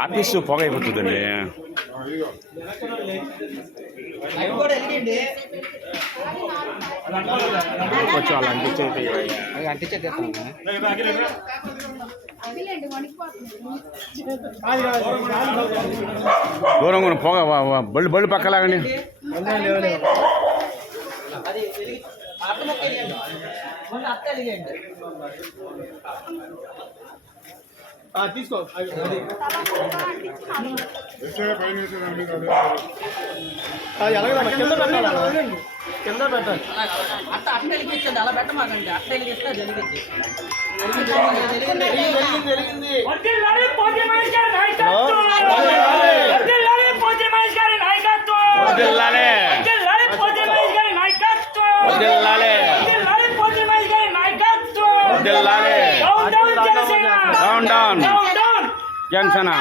Office పొగ అయిపోతుందండి. కొంచెం అలా అంటించేస్తాను. దూరం కూడా పొగ బళ్ళు బళ్ళు పక్కలాగండి. తీసుకో కింద పెట్టాలి. అట్ట వెలిగించండి, అలా పెట్టమాకండి. అట్ట వెలిగిస్తే జరిగింది. జనసేన.